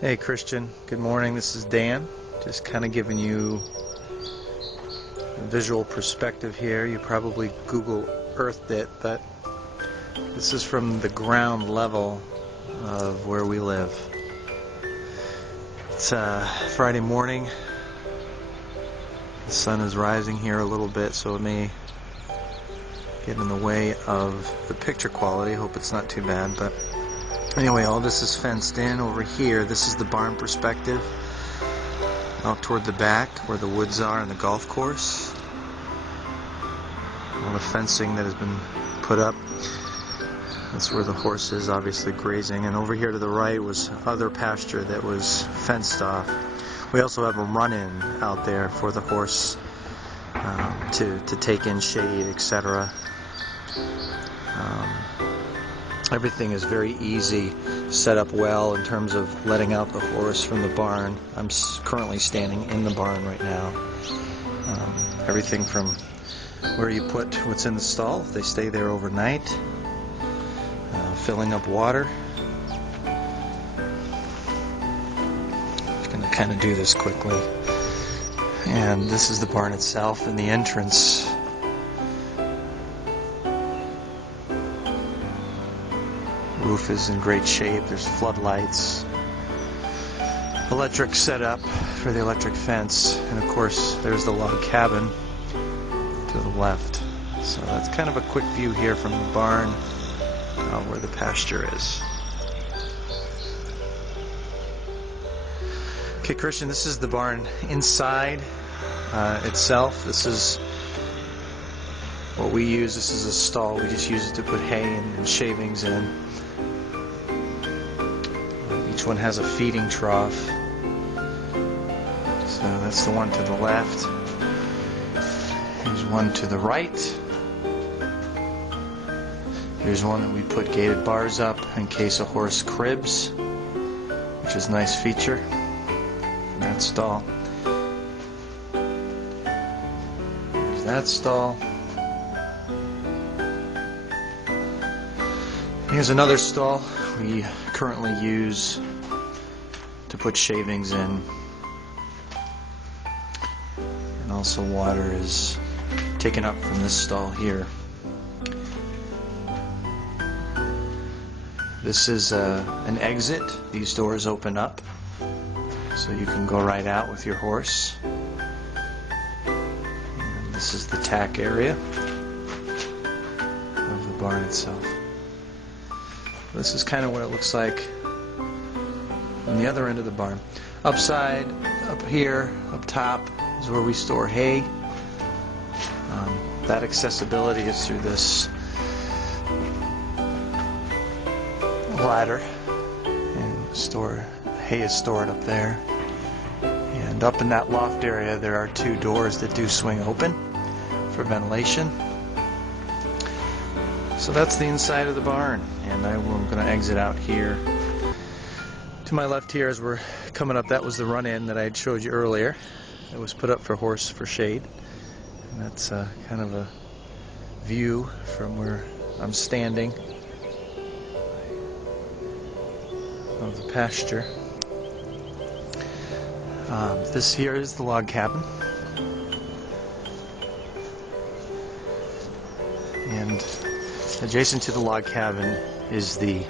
Hey Christian, good morning. This is Dan. Just kind of giving you a visual perspective here. You probably Google Earthed it, but this is from the ground level of where we live. It's Friday morning. The sun is rising here a little bit, so it may get in the way of the picture quality. Hope it's not too bad, but anyway, all this is fenced in. Over here, this is the barn perspective out toward the back where the woods are and the golf course. All the fencing that has been put up. That's where the horse is obviously grazing, and over here to the right was other pasture that was fenced off. We also have a run-in out there for the horse to take in shade, etc. Everything is very easy, set up well in terms of letting out the horse from the barn. I'm currently standing in the barn right now. Everything from where you put what's in the stall, if they stay there overnight, filling up water. Just going to kind of do this quickly. And this is the barn itself and the entrance. Roof is in great shape. There's floodlights, electric setup for the electric fence, and of course there's the log cabin to the left. So that's kind of a quick view here from the barn where the pasture is. Okay, Christian, this is the barn inside itself. This is what we use. This is a stall. We just use it to put hay and shavings in. Each one has a feeding trough. So that's the one to the left. Here's one to the right. Here's one that we put gated bars up in case a horse cribs, which is a nice feature in that stall. There's that stall. Here's another stall we currently use to put shavings in, and also water is taken up from this stall here. This is an exit. These doors open up so you can go right out with your horse. And this is the tack area of the barn itself. This is kind of what it looks like on the other end of the barn. Upside, up here, up top is where we store hay. That accessibility is through this ladder, and hay is stored up there. And up in that loft area there are two doors that do swing open for ventilation. So that's the inside of the barn, and I'm going to exit out here. To my left here as we're coming up, that was the run-in that I had showed you earlier. It was put up for horse for shade. And that's kind of a view from where I'm standing of the pasture. This here is the log cabin. And adjacent to the log cabin is the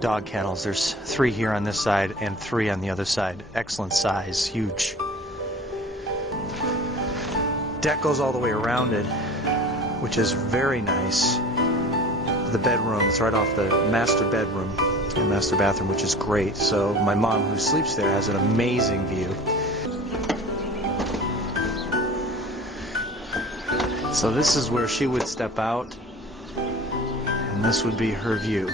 dog kennels. There's 3 here on this side and 3 on the other side. Excellent size, huge. Deck goes all the way around it, which is very nice. The bedroom, it's right off the master bedroom and master bathroom, which is great. So my mom, who sleeps there, has an amazing view. So this is where she would step out, and this would be her view.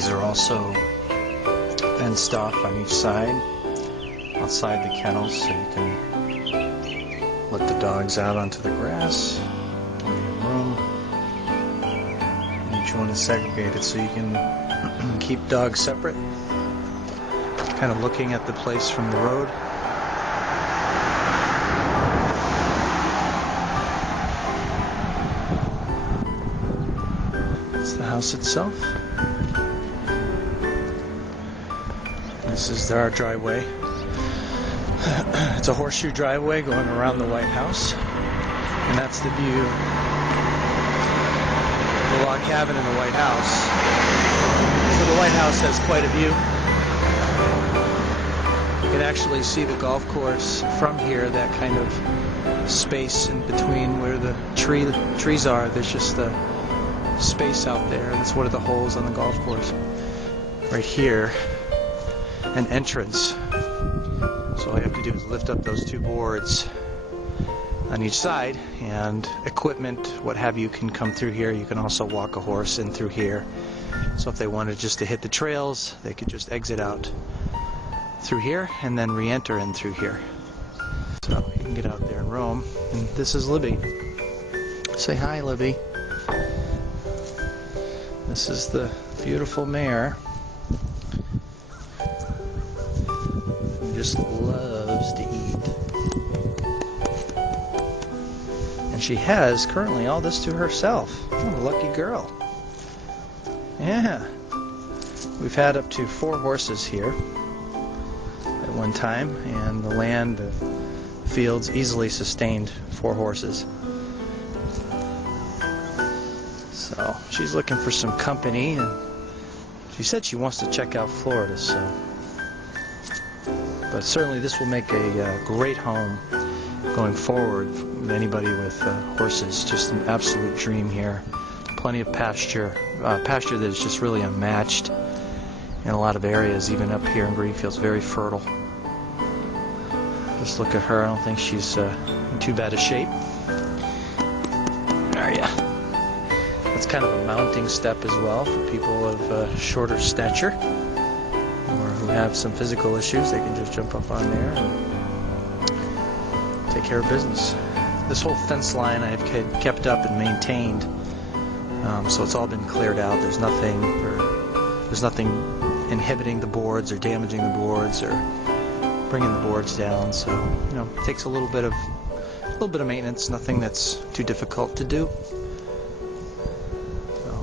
These are also fenced off on each side, outside the kennels, so you can let the dogs out onto the grass. Plenty of room. And each one is segregated so you can keep dogs separate. Kind of looking at the place from the road. It's the house itself. This is our driveway. It's a horseshoe driveway going around the White House. And that's the view of the log cabin in the White House. So the White House has quite a view. You can actually see the golf course from here, that kind of space in between where the trees are. There's just a space out there. That's one of the holes on the golf course. Right here, an entrance. So all you have to do is lift up those two boards on each side, and equipment, what have you, can come through here. You can also walk a horse in through here. So if they wanted just to hit the trails, they could just exit out through here and then re-enter in through here. So you can get out there and roam. And this is Libby. Say hi, Libby. This is the beautiful mare. Who just loves to eat. And she has currently all this to herself. What a lucky girl. Yeah. We've had up to 4 horses here at one time, and the land, the fields easily sustained 4 horses. So she's looking for some company, and she said she wants to check out Florida. So, but certainly this will make a great home going forward with anybody with horses. Just an absolute dream here. Plenty of pasture, pasture that is just really unmatched in a lot of areas. Even up here in Greenfield, very fertile. Just look at her. I don't think she's in too bad a shape. There ya. It's kind of a mounting step as well for people of shorter stature or who have some physical issues. They can just jump up on there and take care of business. This whole fence line I have kept up and maintained, so it's all been cleared out. There's nothing inhibiting the boards or damaging the boards or bringing the boards down. So it takes a little bit of maintenance. Nothing that's too difficult to do.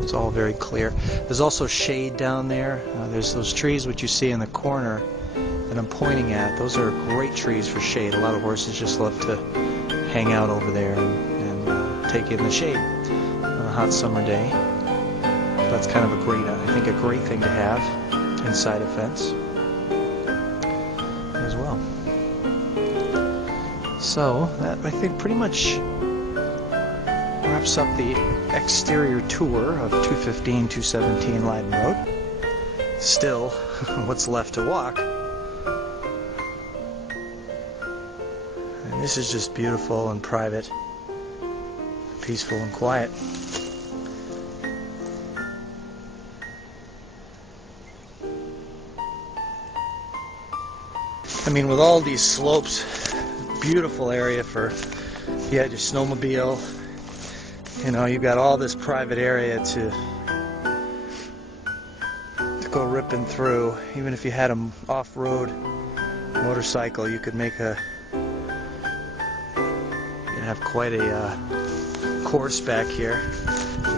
It's all very clear. There's also shade down there. There's those trees which you see in the corner that I'm pointing at. Those are great trees for shade. A lot of horses just love to hang out over there and take in the shade on a hot summer day. That's kind of a great thing to have inside a fence as well. So that, I think, pretty much wraps up the exterior tour of 217 Lyden Road. Still, what's left to walk. And this is just beautiful and private, peaceful and quiet. I mean, with all these slopes, beautiful area for, if you had your snowmobile. You've got all this private area to go ripping through. Even if you had an off-road motorcycle, you could you'd have quite a course back here.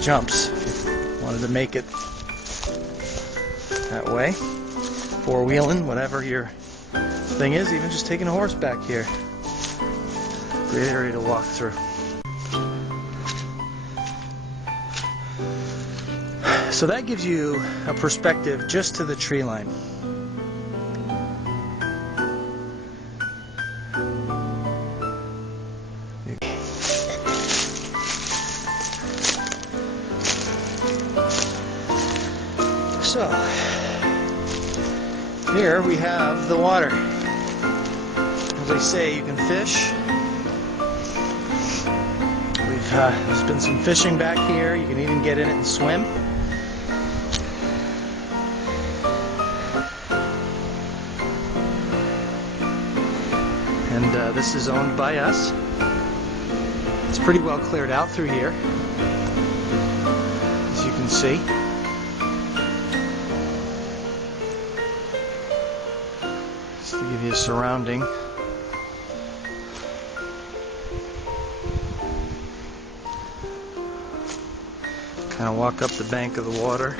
Jumps, if you wanted to make it that way. Four-wheeling, whatever your thing is, even just taking a horse back here. Great area to walk through. So that gives you a perspective just to the tree line. So here we have the water. As I say, you can fish. There's been some fishing back here. You can even get in it and swim. And this is owned by us. It's pretty well cleared out through here, as you can see. Just to give you a surrounding. Kind of walk up the bank of the water.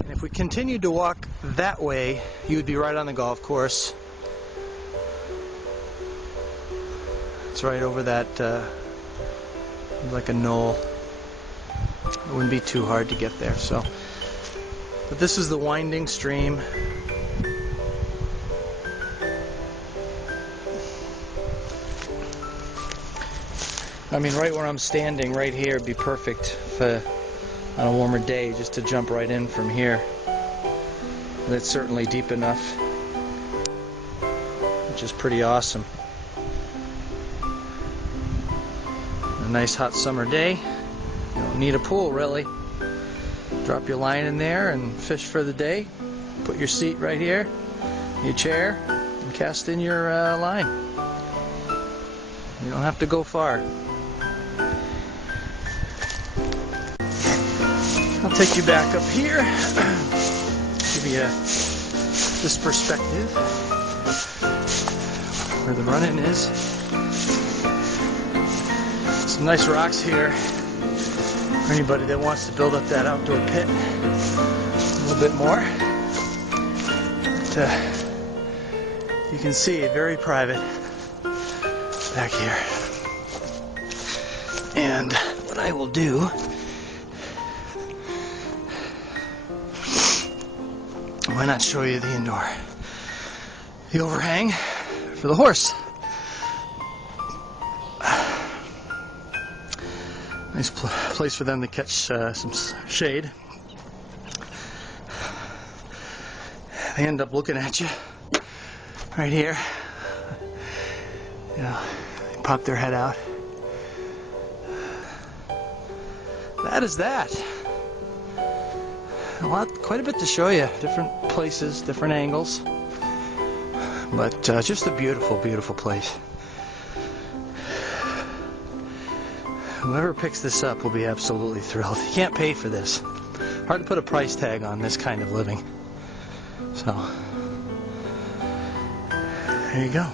And if we continued to walk that way, you would be right on the golf course. It's right over that, like a knoll. It wouldn't be too hard to get there. So, but this is the winding stream. I mean, right where I'm standing, right here, would be perfect for, on a warmer day, just to jump right in from here. And it's certainly deep enough, which is pretty awesome. A nice hot summer day. You don't need a pool, really. Drop your line in there and fish for the day. Put your seat right here, your chair, and cast in your line. You don't have to go far. I'll take you back up here, give you this perspective where the run-in is. Some nice rocks here for anybody that wants to build up that outdoor pit a little bit more. But, you can see it very private back here. And what I will do, why not show you the indoor, the overhang for the horse. Nice place for them to catch some shade. They end up looking at you right here. You know, they pop their head out. That is that. Quite a bit to show you. Different places, different angles. But just a beautiful, beautiful place. Whoever picks this up will be absolutely thrilled. You can't pay for this. Hard to put a price tag on this kind of living. So, there you go.